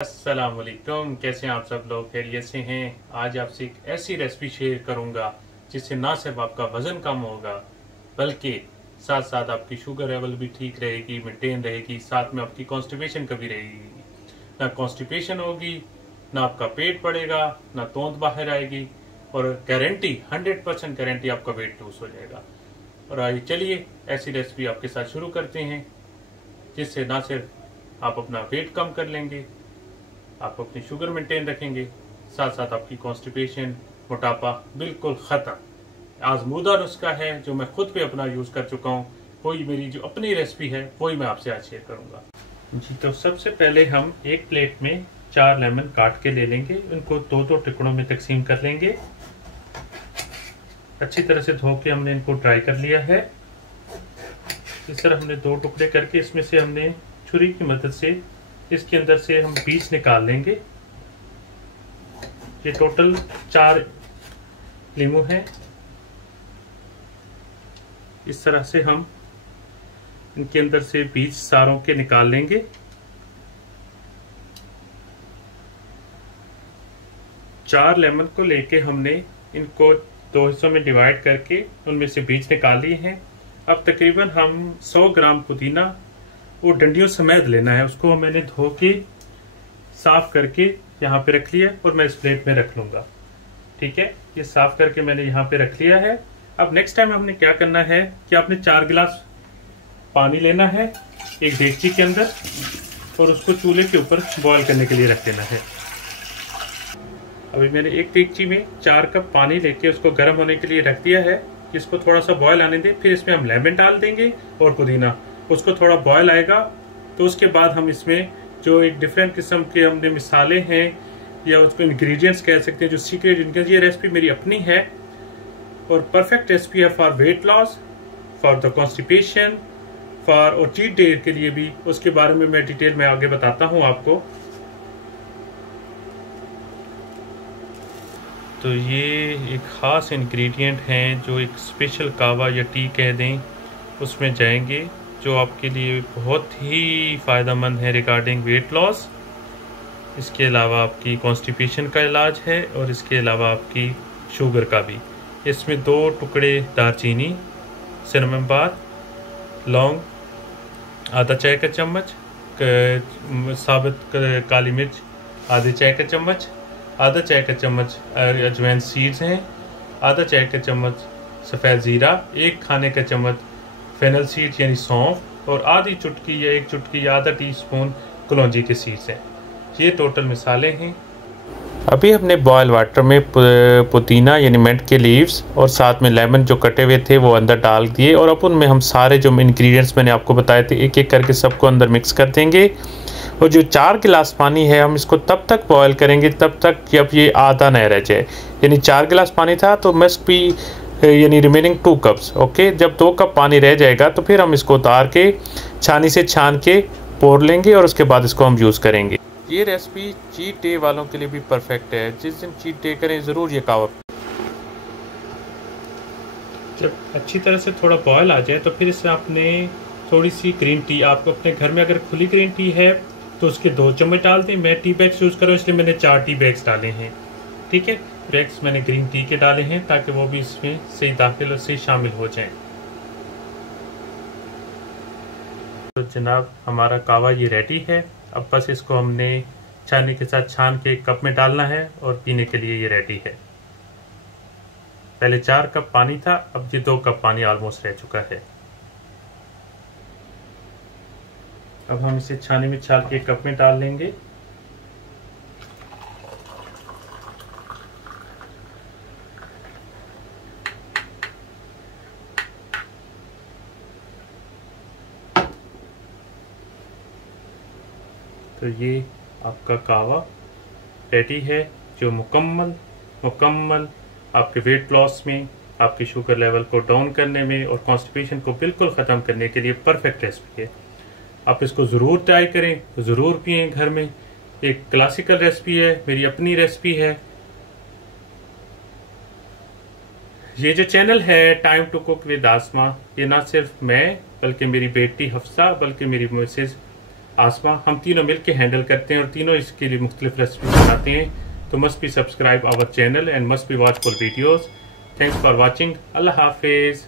अस्सलामुअलैकुम, कैसे हैं आप सब लोग? खैरियत से हैं? आज आपसे एक ऐसी रेसिपी शेयर करूंगा जिससे ना सिर्फ आपका वज़न कम होगा बल्कि साथ साथ आपकी शुगर लेवल भी ठीक रहेगी, मेंटेन रहेगी, साथ में आपकी कॉन्स्टिपेशन कभी रहेगी ना, कॉन्स्टिपेशन होगी ना, आपका पेट बढ़ेगा ना, तोंद बाहर आएगी और गारंटी 100% गारंटी आपका वेट लूज हो जाएगा। और आइए चलिए ऐसी रेसिपी आपके साथ शुरू करते हैं जिससे ना सिर्फ आप अपना वेट कम कर लेंगे, आप अपनी शुगर मेंटेन रखेंगे, साथ साथ आपकी कॉन्स्टिपेशन, मोटापा बिल्कुल ख़त्म। आजमूदा नुस्खा है जो मैं खुद पे अपना यूज़ कर चुका हूँ। वही मेरी जो अपनी रेसिपी है वही मैं आपसे आज शेयर करूँगा जी। तो सबसे पहले हम एक प्लेट में 4 लेमन काट के ले लेंगे, उनको दो दो टुकड़ों में तकसीम कर लेंगे। अच्छी तरह से धो के हमने इनको ड्राई कर लिया है। इस तरह हमने 2 टुकड़े करके इसमें से हमने छुरी की मदद से इसके अंदर से हम बीज निकाल लेंगे। ये टोटल 4 लीमू हैं। इस तरह से हम इनके अंदर से बीज सारों के निकाल लेंगे। चार लेमन को लेके हमने इनको 2 हिस्सों में डिवाइड करके उनमें से बीज निकाल लिए हैं। अब तकरीबन हम 100 ग्राम पुदीना वो डंडियों समेत लेना है। उसको मैंने धो के साफ करके यहाँ पे रख लिया और मैं इस प्लेट में रख लूंगा। ठीक है, ये साफ करके मैंने यहाँ पे रख लिया है। अब नेक्स्ट टाइम हमने क्या करना है कि आपने 4 गिलास पानी लेना है एक डेगची के अंदर और उसको चूल्हे के ऊपर बॉयल करने के लिए रख देना है। अभी मैंने एक डेगची में 4 कप पानी लेके उसको गर्म होने के लिए रख दिया है। इसको थोड़ा सा बॉयल आने दें, फिर इसमें हम लेमन डाल देंगे और पुदीना। उसको थोड़ा बॉयल आएगा तो उसके बाद हम इसमें जो एक डिफरेंट किस्म के हमने मिसाले हैं या उसको इंग्रेडिएंट्स कह सकते हैं, जो सीक्रेट इंग्रेडिएंट्स, ये रेसिपी मेरी अपनी है और परफेक्ट रेसिपी है for weight loss, for the constipation, for और चीट डे के लिए भी। उसके बारे में मैं डिटेल में आगे बताता हूँ आपको। तो ये एक ख़ास इंग्रेडिएंट हैं जो एक स्पेशल कावा या टी कह दें उसमें जाएंगे, जो आपके लिए बहुत ही फ़ायदेमंद है रिगार्डिंग वेट लॉस। इसके अलावा आपकी कॉन्स्टिपेशन का इलाज है और इसके अलावा आपकी शुगर का भी। इसमें 2 टुकड़े दालचीनी, सिनेमन बार, लौंग, आधा चाय का चम्मच साबुत काली मिर्च, आधे चाय का चम्मच, आधा चाय का चम्मच अजवाइन सीड्स हैं, आधा चाय का चम्मच सफ़ेद ज़ीरा, 1 खाने का चम्मच फेनल सीड्स यानी सौंफ और आधी चुटकी या 1 चुटकी या आधा टीस्पून कलौंजी के सीड्स हैं। ये टोटल मिसाले हैं। अभी हमने बॉयल वाटर में पुदीना यानी मिंट के लीव्स और साथ में लेमन जो कटे हुए थे वो अंदर डाल दिए और अब उनमें हम सारे जो इंग्रेडिएंट्स मैंने आपको बताए थे एक एक करके सबको अंदर मिक्स कर देंगे। और जो 4 गिलास पानी है हम इसको तब तक बॉयल करेंगे तब तक जब ये आधा न रह जाए। यानी 4 गिलास पानी था तो मस्ट बी यानी रिमेनिंग 2 कप्स। ओके, जब 2 कप पानी रह जाएगा तो फिर हम इसको उतार के छानी से छान के पोर लेंगे और उसके बाद इसको हम यूज़ करेंगे। ये रेसिपी चीट डे वालों के लिए भी परफेक्ट है। जिस दिन चीट डे करें ज़रूर ये कावा। जब अच्छी तरह से थोड़ा बॉयल आ जाए तो फिर इसमें आपने थोड़ी सी ग्रीन टी, आपको अपने घर में अगर खुली ग्रीन टी है तो उसके 2 चम्मच डाल दें। मैं टी बैग्स यूज़ कर रहा हूँ इसलिए मैंने 4 टी बैग्स डाले हैं। ठीक है, बैग्स मैंने ग्रीन टी के डाले हैं ताकि वो भी इसमें सही दाखिल और सही शामिल हो जाएं। तो जनाब हमारा कावा ये रेडी है। अब बस इसको हमने छाननी के साथ छान के एक कप में डालना है और पीने के लिए ये रेडी है। पहले 4 कप पानी था, अब ये 2 कप पानी ऑलमोस्ट रह चुका है। अब हम इसे छानी में छाल के कप में डाल लेंगे। तो ये आपका कावा रेडी है जो मुकम्मल आपके वेट लॉस में, आपकी शुगर लेवल को डाउन करने में और कॉन्स्टिपेशन को बिल्कुल ख़त्म करने के लिए परफेक्ट रेसिपी है। आप इसको ज़रूर ट्राई करें, ज़रूर पिएं घर में। एक क्लासिकल रेसिपी है, मेरी अपनी रेसिपी है। ये जो चैनल है टाइम टू कुक विद आसमा, ये ना सिर्फ मैं बल्कि मेरी बेटी हफ्सा, बल्कि मेरी मिसेज आसमा, हम तीनों मिलकर हैंडल करते हैं और तीनों इसके लिए मुख्तलिफ रेसिपी बनाते हैं। तो must be subscribe our channel and must be watch for videos. Thanks for watching. अल्लाह हाफिज़।